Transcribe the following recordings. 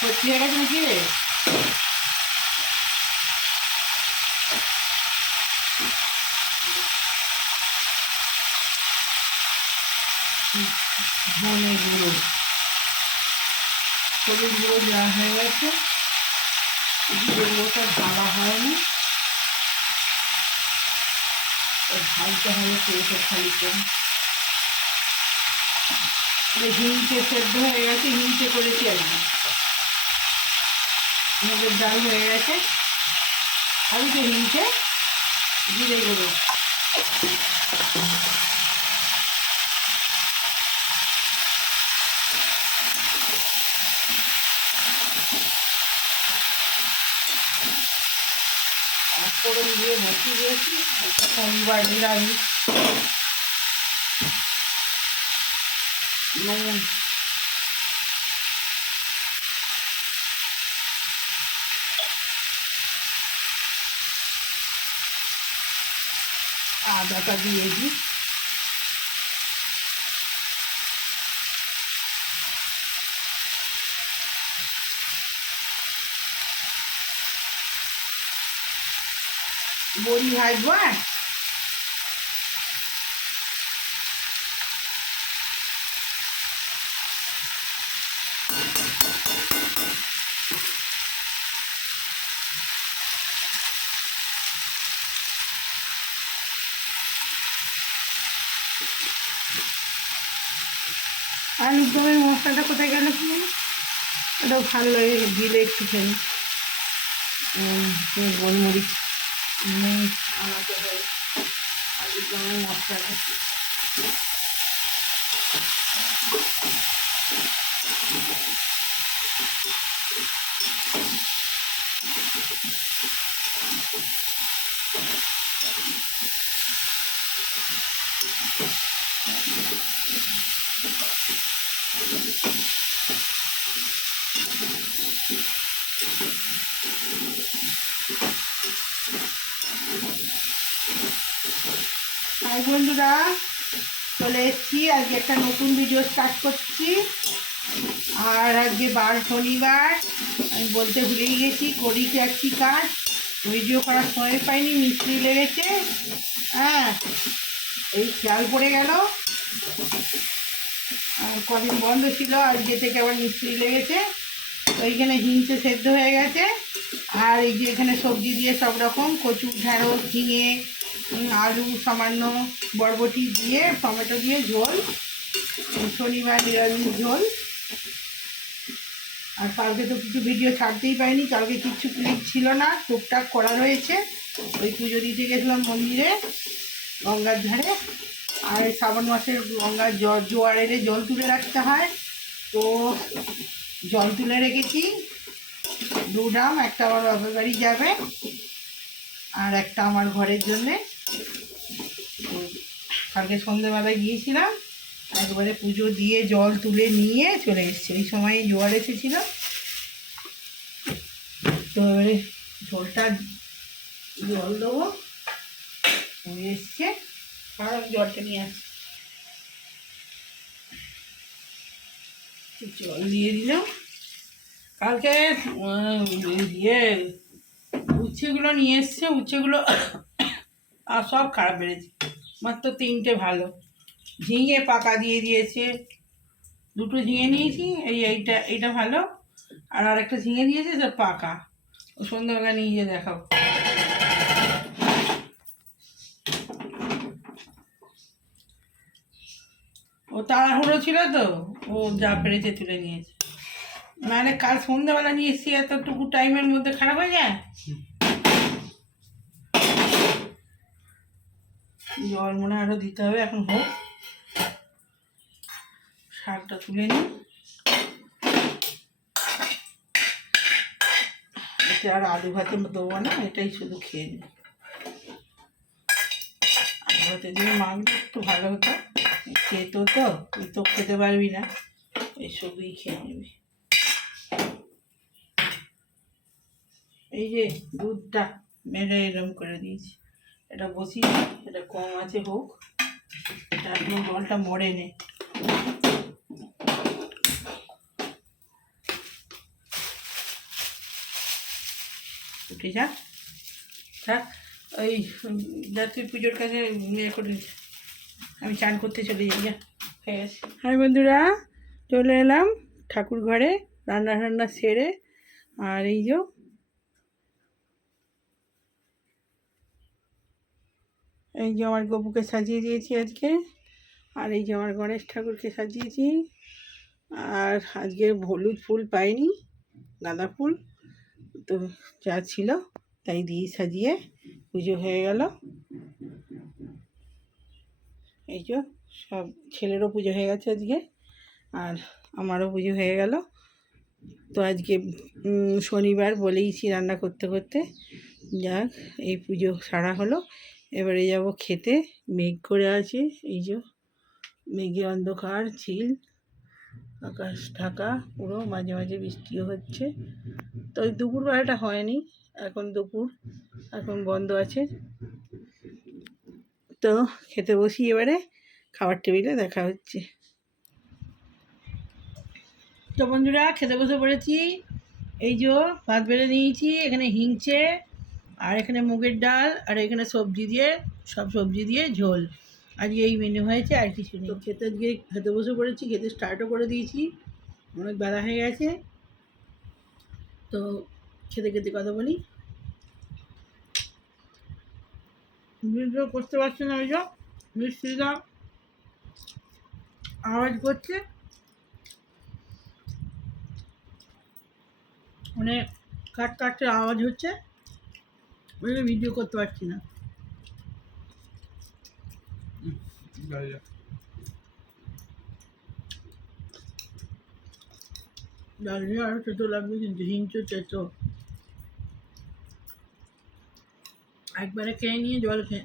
ভর্তি হয়ে গেছে নাকি রে? ধনে গুঁড়ো, হলুদ গুঁড়ো দেওয়া হয়ে গেছে। জিরেগুলোটা ঢালা হয়নি, ঢালতে হবে তেলটা খালি করে। হিংচে সেদ্ধ হয়ে গেছে, হিংচে করেছি আর কি। মুগের ডাল হয়ে গেছে, আর যে হিংচে জিরে গুঁড়ো। ফোড়ন দিয়ে বসিয়ে দিয়েছি, শনিবার নিরামিষ। নুন, আদাটা দিয়ে দিই। বড়ি ভাজবো। আলুর দমের মশলাটা কোথায় গেল কি জানো? ওটাও ভালো লাগে দিলে একটুখানি গোলমরিচ আনাতে হয় আলুর দমের মশলাটা। হাই বন্ধুরা, চলে এসেছি। আজকে একটা নতুন ভিডিও স্টার্ট করছি। আর আজকে বার শনিবার, আমি বলতে ভুলেই গেছি, করি একটি কাজ, ভিডিও করার সময় পাইনি, মিস্ত্রি লেগেছে। হ্যাঁ, এই খেয়াল পড়ে গেল, কদিন বন্ধ ছিল, আজকে থেকে আবার মিস্ত্রি লেগেছে। তো এইখানে হিংচে সেদ্ধ হয়ে গেছে। আর এই যে এখানে সবজি দিয়ে সব রকম কচু, ঢ্যাঁড়স, ঝিঙে, আলু, সামান্য বরবটি দিয়ে, টমেটো দিয়ে ঝোল, শনিবার নিরামিষ ঝোল। আর কালকে তো কিছু ভিডিও ছাড়তেই পারিনি, কালকে কিচ্ছু ক্লিপ ছিল না, টুকটাক করা রয়েছে। ওই পুজো দিতে গেছিলাম মন্দিরে গঙ্গার ধারে। আর শ্রাবণ মাসের গঙ্গার জোয়ার এলে জল তুলে রাখতে হয়, তো জল তুলে রেখেছি 2 ড্রাম। একটা আমার বাপের বাড়ি যাবে, আর একটা আমার ঘরের জন্যে। কালকে সন্ধ্যেবেলায় গিয়েছিলাম, একবারে পুজো দিয়ে জল তুলে নিয়ে চলে এসেছি। এই সময় জোয়ার এসেছিল, তো এবারে ঝোলটা জল দেবো। হয়ে এসছে, আর জলটা নিয়ে আসছি। জল দিয়ে দিলাম। কালকে উচ্ছেগুলো নিয়ে এসছে, উচ্ছেগুলো আর সব খারাপ বেড়েছে, মাত্র 3টে ভালো। ঝিঙে পাকা দিয়ে দিয়েছে, 2টো ঝিঙে নিয়েছি, এইটা ভালো, আর আরেকটা ঝিঙে দিয়েছে সব পাকা। ও সন্ধ্যাবেলা নিয়ে গিয়ে দেখাবো। ও তাড়াহুড়ো ছিল তো, ও যা পেরেছে তুলে নিয়েছে। নাহলে কাল সন্ধ্যাবেলা নিয়ে এসছি, এতটুকু টাইমের মধ্যে খারাপ হয়ে যায়। জল মনে আরও দিতে হবে, এখন হোক, শাকটা তুলে নিই। এতে আর আলু ভাতে দেবো না, এটাই শুধু খেয়ে নিই। আলু ভাতে দিয়ে মাখলে একটু ভালো হতো, খেতো তো, তুই তো খেতে পারবি না, এইসবই খেয়ে নিবি। এই যে দুধটা মেরে এরম করে দিয়েছি, এটা বসিয়ে, এটা কম আছে হোক, এটা এখন জলটা মরে নে। উঠে যাক, থাক। ওই যা তুই পুজোর কাছে ইয়ে করে, আমি চান করতে চলে যাই, যা হয়ে গেছে। হ্যাঁ বন্ধুরা, চলে এলাম ঠাকুর ঘরে রান্না টান্না সেরে। আর এই যে আমার গপুকে সাজিয়ে দিয়েছি আজকে। আর এই যে আমার গণেশ ঠাকুরকে সাজিয়েছি। আর আজকে হলুদ ফুল পাইনি, গাঁদা ফুল তো যা ছিল তাই দিয়ে সাজিয়ে পুজো হয়ে গেল। এই যে সব ছেলেরও পুজো হয়ে গেছে আজকে, আর আমারও পুজো হয়ে গেল। তো আজকে শনিবার বলেইছি রান্না করতে করতে, যাক এই পুজো সারা হলো। এবারে যাব খেতে। মেঘ করে আছে, এই যে মেঘে অন্ধকার ঝিল, আকাশ ঢাকা পুরো, মাঝে মাঝে বৃষ্টিও হচ্ছে। তো ওই দুপুরবেলাটা হয়নি, এখন দুপুর, এখন বন্ধ আছে। তো খেতে বসি, এবারে খাবার টেবিলে দেখা হচ্ছে। তো বন্ধুরা খেতে বসে পড়েছি। এই যে ভাত বেড়ে নিয়েছি, এখানে হিংচে, আর এখানে মুগের ডাল, আর এখানে সবজি দিয়ে, সব সবজি দিয়ে ঝোল। আজকে এই মেনু হয়েছে, আর কিছু নেই। তো খেতে বসে পড়েছি, খেতে স্টার্টও করে দিয়েছি, অনেক বেলা হয়ে গেছে। তো খেতে খেতে কথা বলি। ভিডিও করতে পারছি না, ওই যে মিস্ত্রিরা আওয়াজ করছে, মানে কাটতে আওয়াজ হচ্ছে, ওই ভিডিও করতে পারছি না। ডাল দিয়ে আরও তেতো লাগবে, কিন্তু হিংচে তেতো। একবারে খেয়ে নিয়ে জল খেয়ে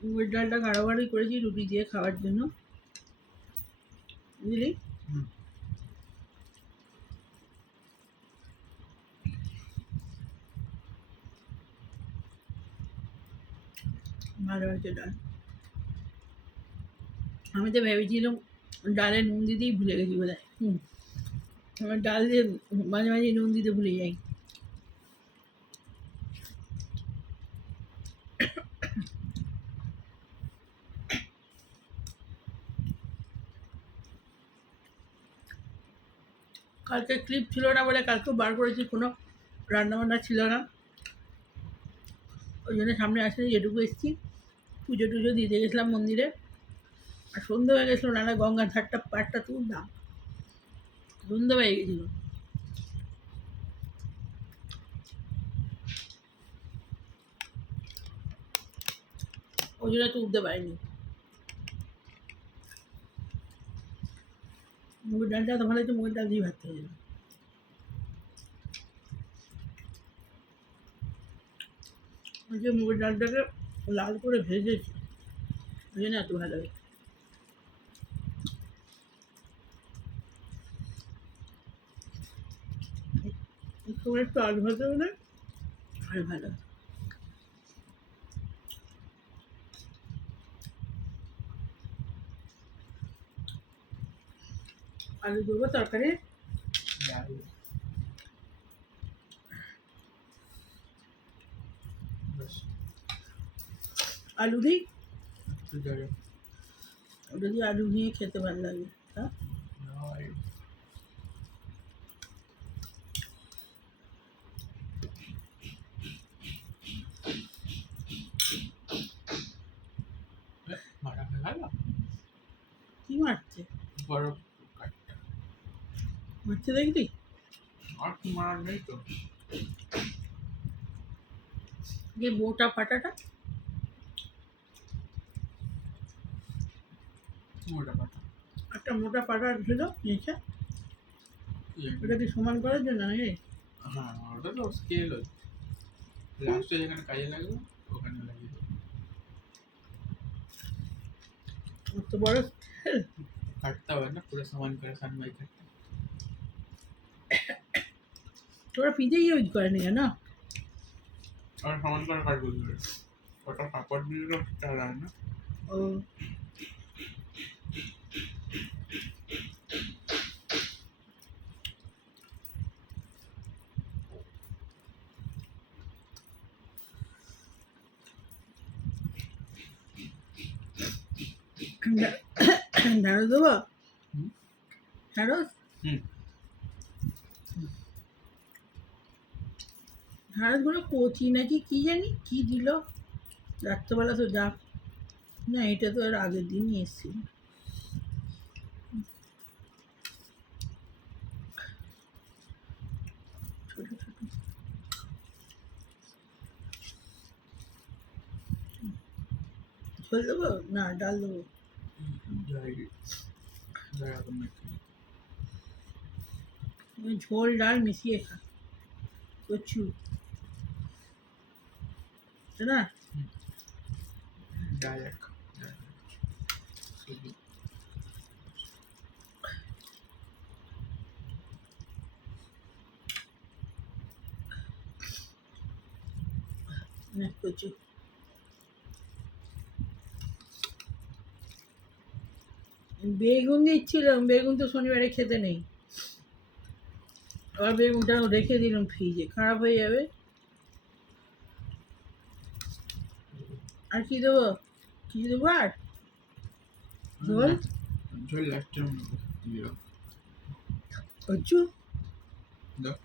মুগের ডালটা গাড়াগাড়ি করেছি রুটি দিয়ে খাওয়ার জন্য, বুঝলি? ভালো হয়েছে ডাল। আমি তো ভেবেছিলাম ডালে নুন দিতেই ভুলে গেছি বোধ হয়। আমার ডাল দিয়ে মাঝে মাঝে নুন দিতে ভুলে যাই। কালকে ক্লিপ ছিল না বলে কালকেও বার করেছি, কোনো রান্নাবান্না ছিল না, ওই জন্য সামনে আসলে যেটুকু এসেছি। পুজো টুজো দিতে গেছিলাম মন্দিরে, আর সন্ধ্যে হয়ে গেছিলো, নাহলে গঙ্গার ধারটা পাটটা তুলতাম, সন্ধ্যে হয়ে গেছিলো, ওই জন্য তুলতে পারিনি। মুগের ডালটা তো ভালো হয়েছে, মুগের ডাল দিয়ে ভাত হয়ে যাবে। ওই যে মুগের ডালটাকে লাল করে ভেজেছি, ওই জন্য এত ভালো হয়েছে। একটু আলু ভাজা হলে আর ভালো। আলু দেবো তরকারি, আলু দিই, ওটা দিয়ে আলু দিয়ে খেতে ভালো লাগে। হ্যাঁ, কি মারছে? মারছে দেখবি? যে মোটা পাটাটা, একটা মোটা পাটা ছিল নিচে, ওটা কি সমান করার জন্য নাকি? হ্যাঁ, ওটা তো স্কেল হচ্ছে, লাস্টে যেখানে কাজে লাগবে ওখানে লাগিয়ে দেবো। অত বড় কাটতে হবে না, পুরো সমান করে সানমাই কাটতে। তোরা পিজে ইউজ করেনি কেন? আর সমান করে কাটবো, ওটা কাপড় দিয়ে তো চালা না। ও ঢেঁড়স দেবো, হুম ঢেঁড়স হুম ঢেঁড়সগুলো কচি নাকি কি জানি কি দিল রাত্রেবেলা তো যা, না এটা তো আর আগের দিনই এসেছিল। ছোট ছোট ঝোল দেবো না ডাল দেবো? ঝোল ডাল মিশিয়ে খা, কচু, তাই না? ডাইরেক্ট শুধু না কচু বেগুন দিচ্ছিলাম, বেগুন তো শনিবারে খেতে নেই, আবার বেগুনটা রেখে দিলাম ফ্রিজে, খারাপ হয়ে যাবে। আর কি দেবো, কিছু দেবো আর ঝোল ঝোল লাস্টে দিও কচু দাও।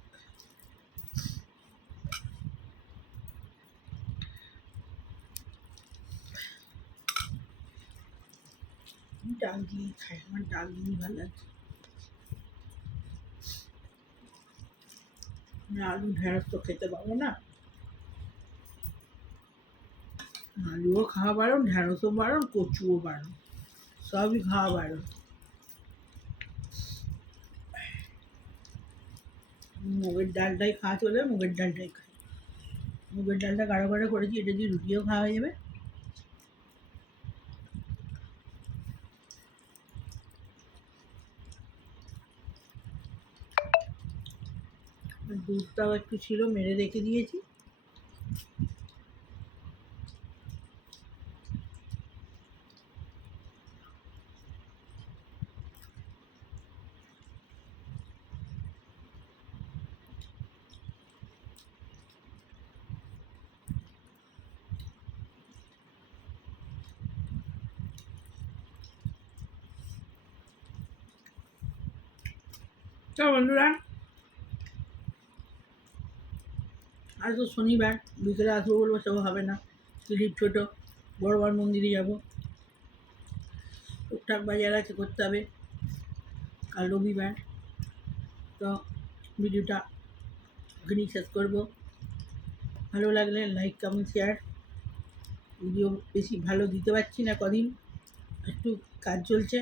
ডাল দিয়ে খাই, আমার ডাল দিয়ে ভালো লাগছে। আলু ঢেঁড়স তো খেতে পাবো না, আলুও খাওয়া বারণ, ঢেঁড়সও বারণ, কচুও বারণ, সবই খাওয়া বারণ। মুগের ডালটাই খাওয়া চলে, মুগের ডালটাই খাই, মুগের ডালটা গাঢ় গাঢ় করেছি, এটা দিয়ে রুটিও খাওয়া হয়ে যাবে। দুধটাও একটু ছিল, মেরে রেখে দিয়েছি। তো বন্ধুরা, আজ তো শনিবার, বিকেলে আসবো বলবো সেও হবে না, ক্লিপ ছোটো, বড় মন্দিরে যাবো, টুকটাক বাজার আছে করতে হবে, কাল রবিবার। তো ভিডিওটা এখানেই শেষ করবো। ভালো লাগলে লাইক কমেন্ট শেয়ার। ভিডিও বেশি ভালো দিতে পারছি না কদিন, একটু কাজ চলছে,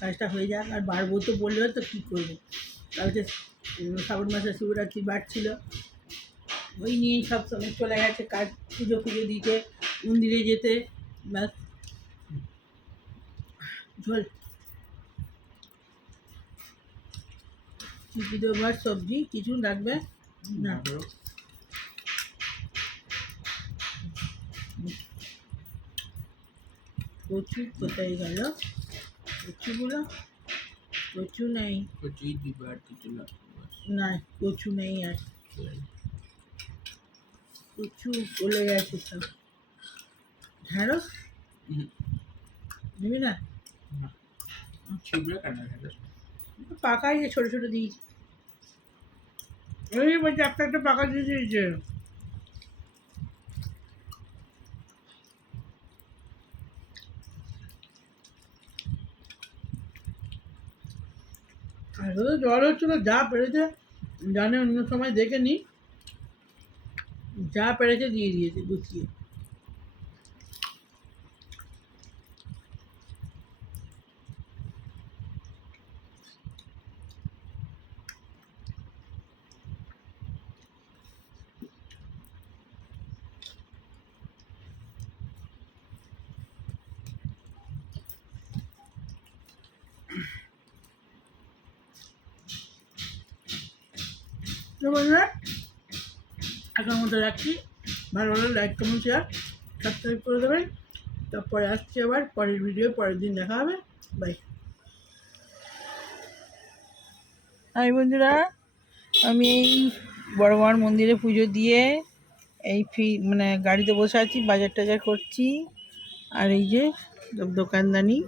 কাজটা হয়ে যাক, আর বাড়বো তো বললেও তো কী করবো। কালকে শ্রাবণ মাসে শিবরাত্রি বাড়ছিল, ওই নিয়েই সব সময় চলে গেছে, কাজ পুজো পুজো দিতে, মন্দিরে যেতে, ব্যাস। ঝোল কী দেবো আর সবজি কিছু লাগবে না? কচু কোথায় গেল, কচুগুলো, কচু নেই, কচুই দিবা আর কিছু লাগবে না কচু নেই, আর কচু চলে গেছে সব। ঢেঁড়স নেবে না? ছিবড়ে কাটা গেল পাকাই যে ছোটো ছোটো দিয়েছি, ওই বলছে একটা একটা পাকা দিয়ে দিয়েছে। আর তো জল হচ্ছিলো, যা পেরেছে, জানে অন্য সময় দেখে নি, যা পেরেছে দিয়ে দিয়েছে গুছিয়ে। তো বন্ধুরা, এখন মতো রাখছি, ভালো ভালো লাইক কমেন্ট শেয়ার সাবস্ক্রাইব করে দেবেন। তারপরে আসছি আবার পরের ভিডিও, পরের দিন দেখা হবে, বাই। হাই বন্ধুরা, আমি এই বড় মন্দিরে পুজো দিয়ে এই মানে গাড়িতে বসে আছি, বাজার টাজার করছি, আর এই যে সব দোকানদানি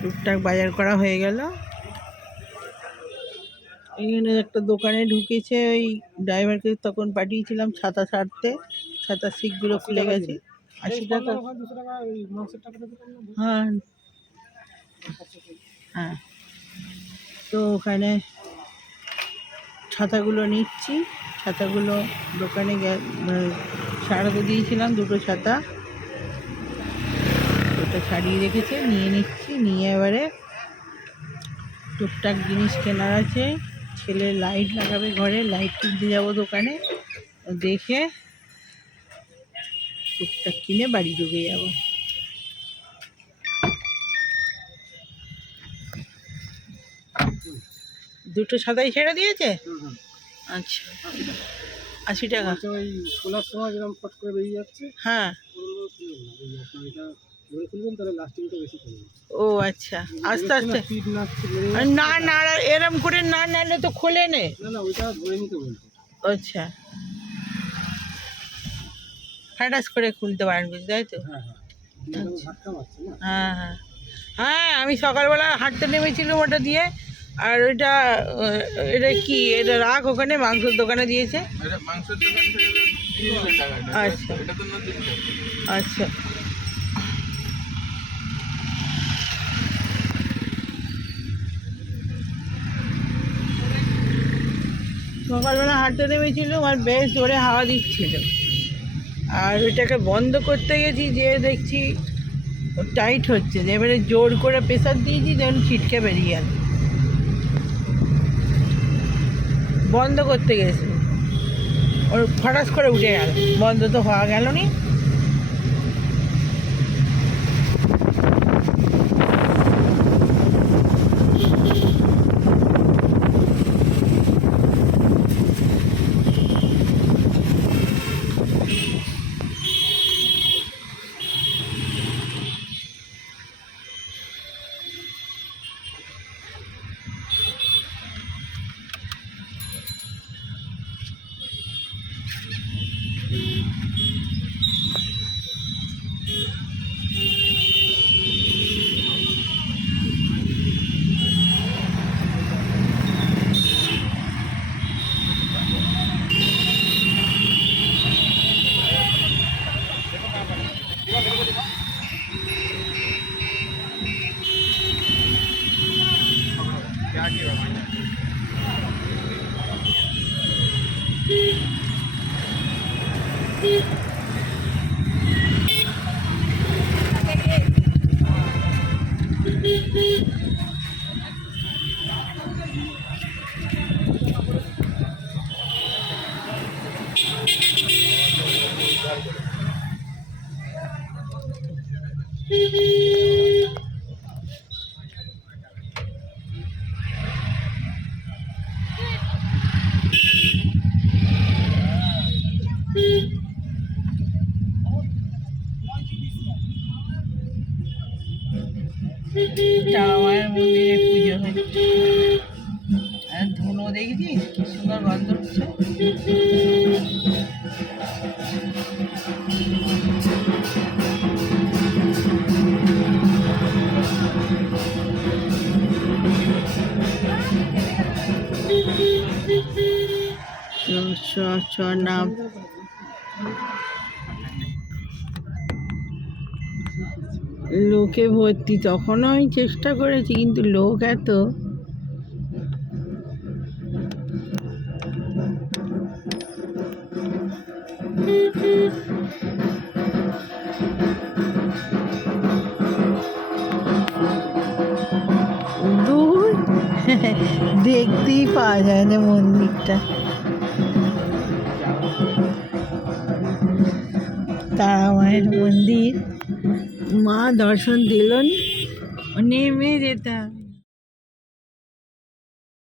টুকটাক বাজার করা হয়ে গেল। এখানে একটা দোকানে ঢুকেছে, ওই ড্রাইভারকে তখন পাঠিয়েছিলাম ছাতা ছাড়তে, ছাতার সিটগুলো খুলে গেছে। 80 টাকা। হ্যাঁ হ্যাঁ, তো ওখানে ছাতাগুলো নিচ্ছি। ছাতাগুলো দোকানে সারাতে দিয়েছিলাম, দুটো ছাতা, ওটা ছাড়িয়ে রেখেছে, নিয়ে নিচ্ছি। নিয়ে এবারে টুকটাক জিনিস কেনার আছে। ছেলে লাইট লাগাবে ঘরে, লাইট কিনতে যাবো দোকানে, দেখে টুকটাক কিনে বাড়ি ঢুকে যাব। দুটো ছাতাই ছেড়ে দিয়েছে? আচ্ছা, 80 টাকা। ওই খোলার সময় যেরকম ফট করে বেরিয়ে যাচ্ছে, হ্যাঁ, খুলবেন তাহলে লাস্টিংটা বেশি করবে। ও আচ্ছা, আস্তে আস্তে। স্পিড না না না, এরম করে না নাড়লে তো খোলে নে। না না, ওইটা ধরে নিতে বলতো। আচ্ছা, ফাটাস করে খুলতে পারেন, বুঝতে তাই তো? হ্যাঁ হ্যাঁ, ধাক্কা মারছে না। হ্যাঁ হ্যাঁ হ্যাঁ, আমি সকালবেলা হাঁটতে নেমেছিলাম ওটা দিয়ে। আর ওইটা এটা কি, এটা রাখ ওখানে, মাংসের দোকানে দিয়েছে। এটা মাংসের দোকান থেকে তো 300 টাকা। আচ্ছা এটা তো নতুন টাকা। আচ্ছা, সকালবেলা হাঁটতে নেমেছিলাম আর বেশ জোরে হাওয়া দিচ্ছিল। আর ওইটাকে বন্ধ করতে গেছি, যে দেখছি টাইট হচ্ছে, যে এবারে জোর করে প্রেসার দিয়েছি, যেমন ছিটকে বেরিয়ে গেল। বন্ধ করতে গেছি, ওর ফটাস করে উঠে গেল, বন্ধ তো হওয়া গেল নি। क्या किया भाई? তারা মায়ের মন্দিরে পুজো হচ্ছে। আর ধুনো দেখেছিস কি সুন্দর গন্ধ হচ্ছে। নাম লোকে ভর্তি, তখনও আমি চেষ্টা করেছি, কিন্তু লোক এত। দূর দেখতেই পাওয়া যায় না মন্দিরটা। তারা মায়ের মন্দির, মা দর্শন দিলেন, নেমে যেতাম।